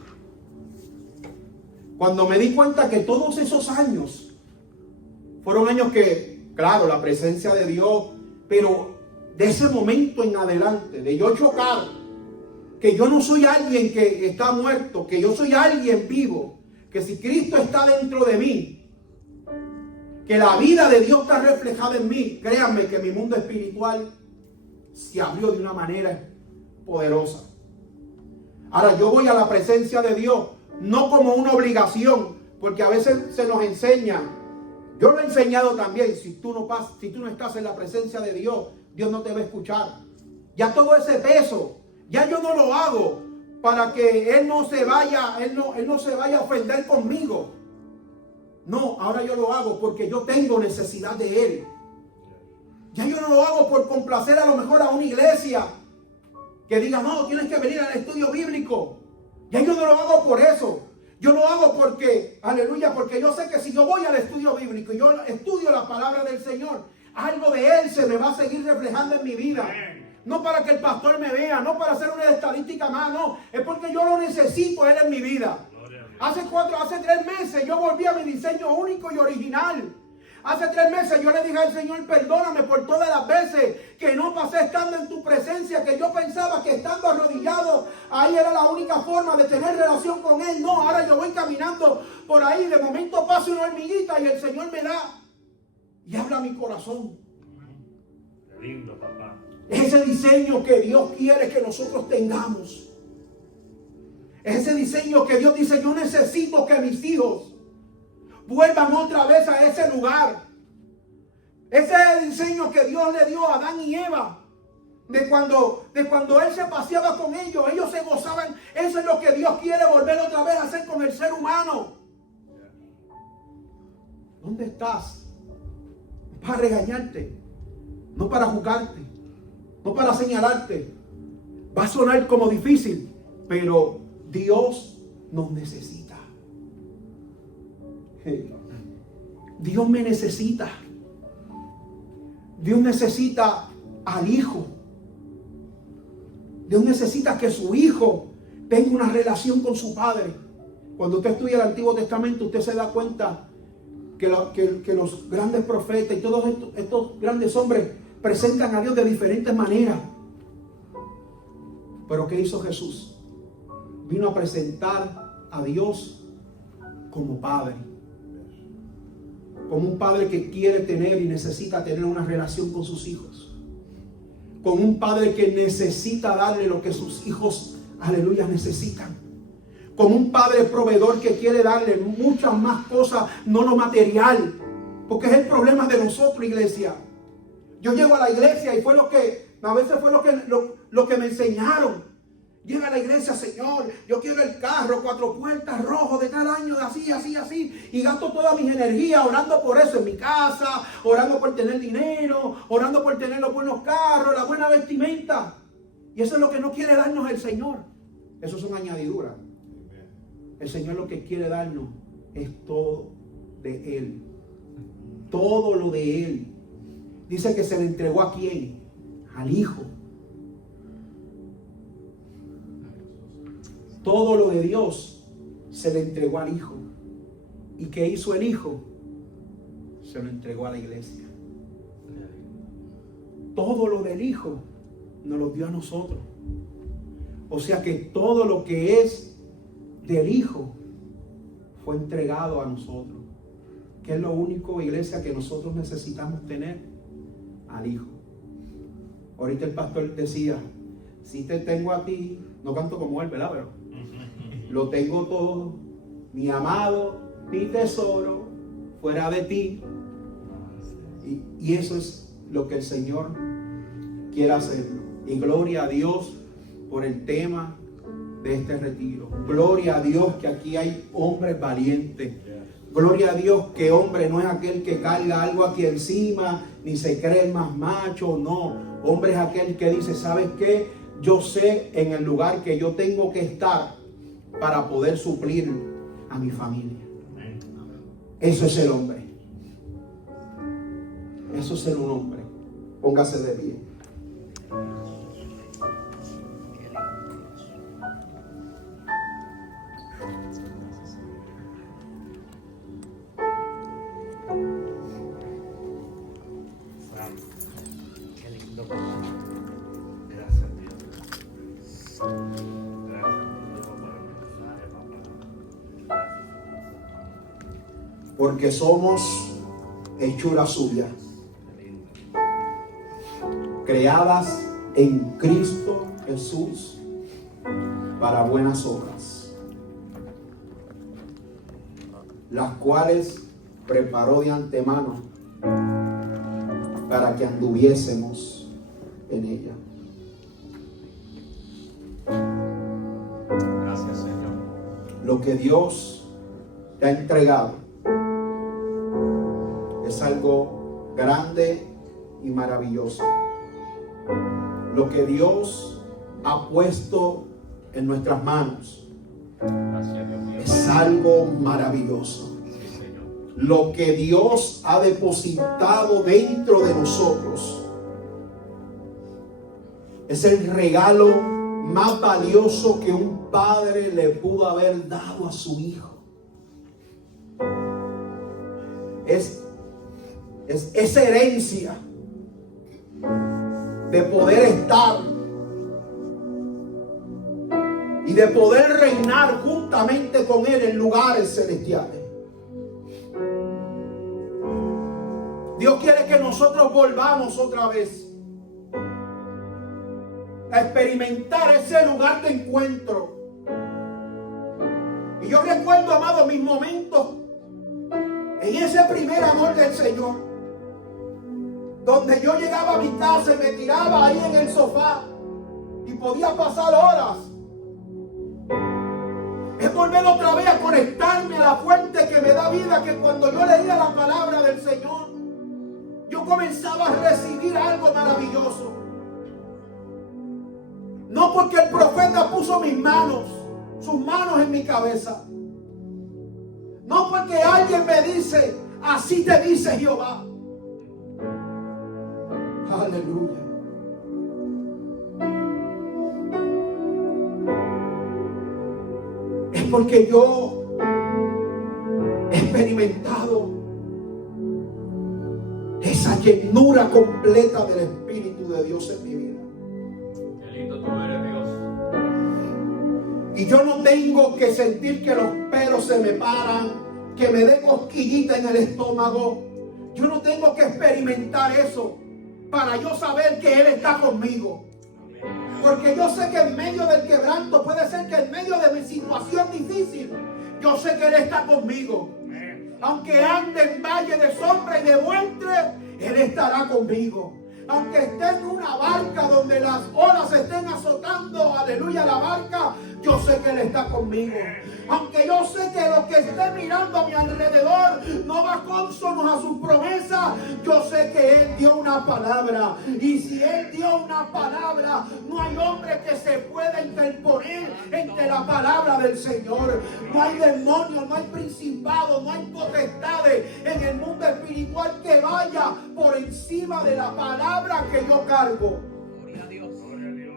Cuando me di cuenta que todos esos años fueron años que, claro, la presencia de Dios, pero de ese momento en adelante, de yo chocar, que yo no soy alguien que está muerto, que yo soy alguien vivo, que si Cristo está dentro de mí, que la vida de Dios está reflejada en mí, créanme que mi mundo espiritual se abrió de una manera poderosa. Ahora yo voy a la presencia de Dios no como una obligación, porque a veces se nos enseña, yo lo he enseñado también, si tú no estás en la presencia de Dios, Dios no te va a escuchar. Ya todo ese peso, ya yo no lo hago para que Él no se vaya, Él no se vaya a ofender conmigo. No, ahora yo lo hago porque yo tengo necesidad de Él. Ya yo no lo hago por complacer a lo mejor a una iglesia que diga, no, tienes que venir al estudio bíblico. Ya yo no lo hago por eso. Yo lo hago porque, aleluya, porque yo sé que si yo voy al estudio bíblico y yo estudio la palabra del Señor, algo de Él se me va a seguir reflejando en mi vida. No para que el pastor me vea, no para hacer una estadística más, no. Es porque yo lo necesito Él en mi vida. Hace 3 meses yo volví a mi diseño único y original. Hace 3 meses yo le dije al Señor, perdóname por todas las veces que no pasé estando en tu presencia, que yo pensaba que estando arrodillado ahí era la única forma de tener relación con Él. No, ahora yo voy caminando por ahí, de momento paso una hormiguita y el Señor me da y habla a mi corazón. Qué lindo, papá. Ese diseño que Dios quiere que nosotros tengamos. Ese diseño que Dios dice, yo necesito que mis hijos vuelvan otra vez a ese lugar. Ese diseño que Dios le dio a Adán y Eva. De cuando Él se paseaba con ellos se gozaban. Eso es lo que Dios quiere volver otra vez a hacer con el ser humano. ¿Dónde estás? Para regañarte, no para juzgarte, no para señalarte. Va a sonar como difícil, pero Dios nos necesita. Dios me necesita. Dios necesita al Hijo. Dios necesita que su Hijo tenga una relación con su Padre. Cuando usted estudia el Antiguo Testamento, usted se da cuenta que los grandes profetas y todos estos grandes hombres presentan a Dios de diferentes maneras. Pero ¿qué hizo Jesús? Vino a presentar a Dios como Padre. Como un padre que quiere tener y necesita tener una relación con sus hijos. Como un padre que necesita darle lo que sus hijos, aleluya, necesitan. Como un padre proveedor que quiere darle muchas más cosas, no lo material. Porque es el problema de nosotros, iglesia. Yo llego a la iglesia y a veces fue lo que me enseñaron. Llega a la iglesia, Señor, yo quiero el carro 4 puertas rojo de tal año, así. Y gasto toda mis energías orando por eso en mi casa, orando por tener dinero, orando por tener los buenos carros, la buena vestimenta. Y eso es lo que no quiere darnos el Señor. Eso son añadiduras. El Señor lo que quiere darnos es todo de Él. Todo lo de Él. Dice que se le entregó ¿a quién? Al Hijo. Todo lo de Dios se le entregó al Hijo. ¿Y qué hizo el Hijo? Se lo entregó a la iglesia. Todo lo del Hijo nos lo dio a nosotros. O sea que todo lo que es del Hijo fue entregado a nosotros. ¿Qué es lo único, iglesia, que nosotros necesitamos tener? Al Hijo. Ahorita el pastor decía, si te tengo a ti, no canto como él, ¿verdad? Pero lo tengo todo, mi amado, mi tesoro, fuera de ti. Y eso es lo que el Señor quiere hacer. Y gloria a Dios por el tema de este retiro. Gloria a Dios que aquí hay hombres valientes. Gloria a Dios que hombre no es aquel que carga algo aquí encima, ni se cree el más macho, no. Hombre es aquel que dice, ¿sabes qué? yo sé en el lugar que yo tengo que estar para poder suplir a mi familia. Eso es ser hombre. Eso es ser un hombre. Póngase de pie. Qué lindo, papá. Gracias, Dios. Gracias, Dios, por el mensaje, papá. Gracias. Porque somos hechura suya, Qué lindo. creadas en Cristo Jesús para buenas obras, las cuales preparó de antemano para que anduviésemos en ella. Gracias, Señor. Lo que Dios te ha entregado es algo grande y maravilloso. Lo que Dios ha puesto en nuestras manos Gracias, Dios mío. es algo maravilloso. Sí, Señor. Lo que Dios ha depositado dentro de nosotros es el regalo más valioso que un padre le pudo haber dado a su hijo. Es esa herencia de poder estar y de poder reinar juntamente con Él en lugares celestiales. Dios quiere que nosotros volvamos otra vez a experimentar ese lugar de encuentro. Y yo recuerdo, amado, mis momentos en ese primer amor del Señor, donde yo llegaba a mi casa y me tiraba ahí en el sofá y podía pasar horas. Es volver otra vez a conectarme a la fuente que me da vida, que cuando yo leía la palabra del Señor, yo comenzaba a recibir algo maravilloso. No porque el profeta puso sus manos en mi cabeza. No porque alguien me dice, así te dice Jehová. Aleluya. Es porque yo he experimentado esa llenura completa del Espíritu de Dios en mi vida. Qué lindo tú eres, Dios. Y yo no tengo que sentir que los pelos se me paran, que me dé cosquillita en el estómago. Yo no tengo que experimentar eso para yo saber que Él está conmigo. Porque yo sé que en medio del quebranto, puede ser que en medio de mi situación difícil, yo sé que Él está conmigo. Aunque ande en valle de sombra y de muerte, Él estará conmigo. Aunque esté en una barca donde las olas estén azotando, aleluya, la barca, yo sé que Él está conmigo. Aunque yo sé que lo que esté mirando a mi alrededor no va consonos a sus promesas, yo sé que Él dio una palabra. Y si Él dio una palabra, no hay hombre que se pueda interponer entre la palabra del Señor. No hay demonios, no hay principados, no hay potestades en el mundo espiritual que vaya por encima de la palabra que yo cargo. Gloria a Dios. Gloria a Dios.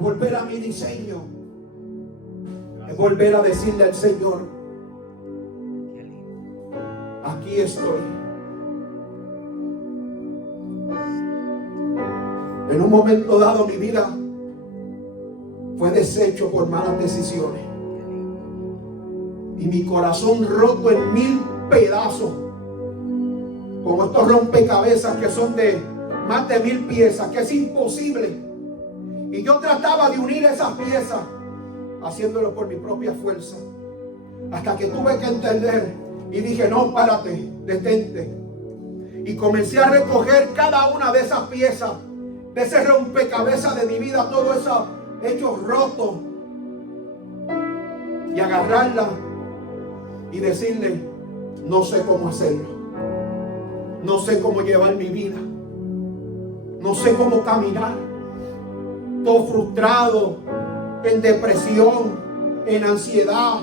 Volver a mi diseño es volver a decirle al Señor, Qué lindo. aquí estoy. En un momento dado mi vida fue deshecho por malas decisiones y mi corazón roto en 1000 pedazos, como estos rompecabezas que son de más de 1000 piezas, que es imposible. Y yo trataba de unir esas piezas, haciéndolo por mi propia fuerza, hasta que tuve que entender y dije, no, párate, detente. Y comencé a recoger cada una de esas piezas, de ese rompecabezas de mi vida, todo eso hecho roto, y agarrarla y decirle, no sé cómo hacerlo, no sé cómo llevar mi vida, no sé cómo caminar, todo frustrado, en depresión, en ansiedad.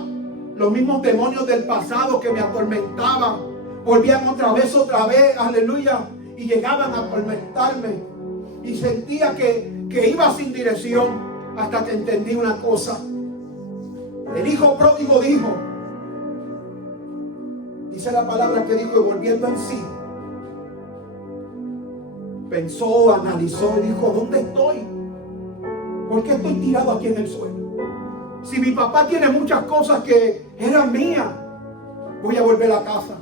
Los mismos demonios del pasado que me atormentaban volvían otra vez, aleluya, y llegaban a atormentarme. Y sentía que iba sin dirección, hasta que entendí una cosa. El hijo pródigo dijo, dice la palabra que dijo, y volviendo en sí, pensó, analizó y dijo, ¿dónde estoy? ¿Por qué estoy tirado aquí en el suelo? Si mi papá tiene muchas cosas que eran mías, voy a volver a casa.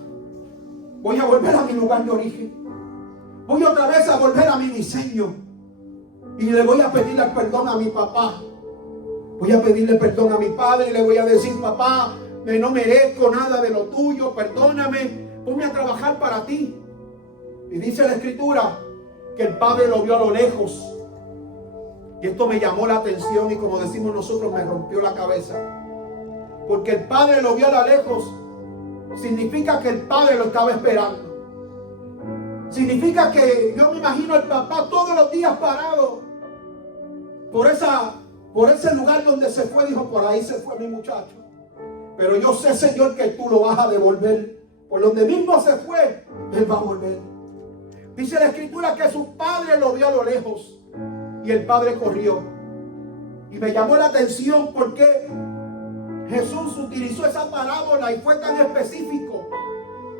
Voy a volver a mi lugar de origen. Voy otra vez a volver a mi diseño. Y le voy a pedirle perdón a mi papá. Voy a pedirle perdón a mi padre y le voy a decir, papá, no merezco nada de lo tuyo, perdóname, ponme a trabajar para ti. Y dice la escritura que el padre lo vio a lo lejos. Y esto me llamó la atención y, como decimos nosotros, me rompió la cabeza. Porque el padre lo vio a lo lejos significa que el padre lo estaba esperando. Significa que yo me imagino al papá todos los días parado por ese lugar donde se fue. Dijo, por ahí se fue mi muchacho, pero yo sé, Señor, que tú lo vas a devolver. Por donde mismo se fue, él va a volver. Dice la escritura que su padre lo vio a lo lejos y el padre corrió. Y me llamó la atención porque Jesús utilizó esa parábola y fue tan específico.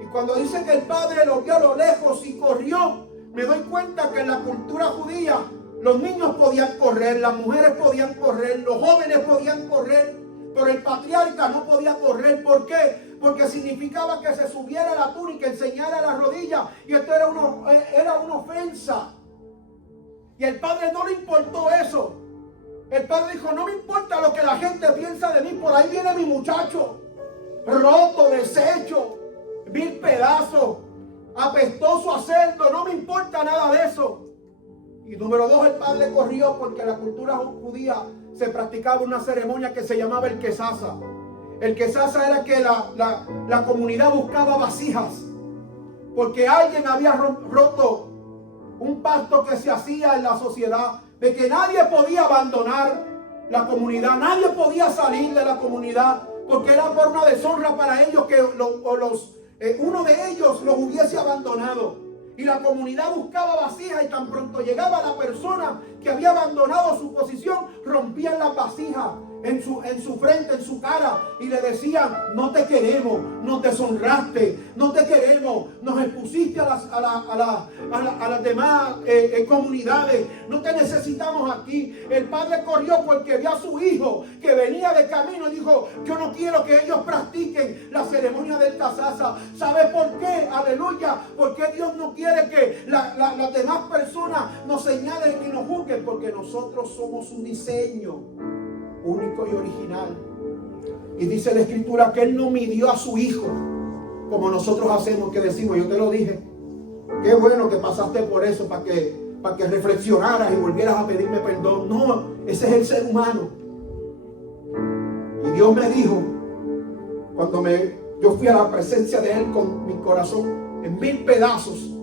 Y cuando dice que el padre lo vio a lo lejos y corrió, me doy cuenta que en la cultura judía los niños podían correr, las mujeres podían correr, los jóvenes podían correr, pero el patriarca no podía correr. ¿Por qué? Porque significaba que se subiera la túnica, enseñara la rodilla, y esto era una ofensa. Y el padre no le importó eso. El padre dijo, no me importa lo que la gente piensa de mí, por ahí viene mi muchacho, roto, deshecho, 1000 pedazos, apestoso a cerdo, no me importa nada de eso. Y número 2, el padre corrió porque en la cultura judía se practicaba una ceremonia que se llamaba el quesasa. El quesasa era que la comunidad buscaba vasijas, porque alguien había roto un pacto que se hacía en la sociedad, de que nadie podía abandonar la comunidad, nadie podía salir de la comunidad, porque era por una deshonra para ellos que uno de ellos los hubiese abandonado. Y la comunidad buscaba vasijas, y tan pronto llegaba la persona que había abandonado su posición, rompían las vasijas en su frente, en su cara, y le decían, no te queremos, nos deshonraste, no te queremos, nos expusiste a las demás comunidades, no te necesitamos aquí. El padre corrió porque vio a su hijo que venía de camino y dijo, yo no quiero que ellos practiquen la ceremonia del casasa. ¿Sabes por qué? Aleluya. Porque Dios no quiere que las demás personas nos señalen y nos juzguen, porque nosotros somos un diseño único y original. Y dice la escritura que Él no midió a su hijo como nosotros hacemos, que decimos, yo te lo dije, qué bueno que pasaste por eso, para que reflexionaras y volvieras a pedirme perdón. No, ese es el ser humano. Y Dios me dijo, cuando yo fui a la presencia de Él con mi corazón en 1000 pedazos,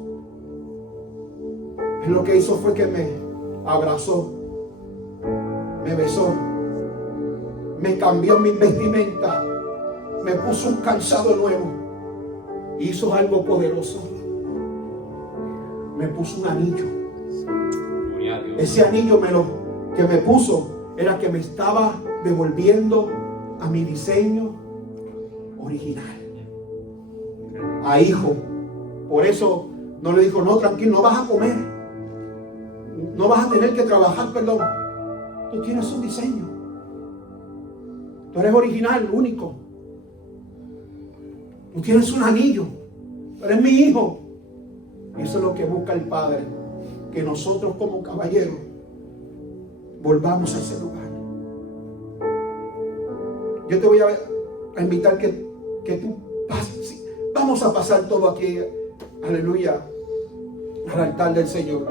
Él lo que hizo fue que me abrazó, me besó, me cambió mis vestimentas, me puso un calzado nuevo, hizo algo poderoso, me puso un anillo. Ese anillo que me puso era que me estaba devolviendo a mi diseño original, a hijo. Por eso no le dijo, no, tranquilo, no vas a comer, no vas a tener que trabajar, perdón, tú tienes un diseño. Tú eres original, único. Tú tienes un anillo. Tú eres mi hijo. Y eso es lo que busca el Padre. Que nosotros como caballeros volvamos a ese lugar. Yo te voy a invitar que tú pases. Sí, vamos a pasar todo aquí. Aleluya. Al altar del Señor.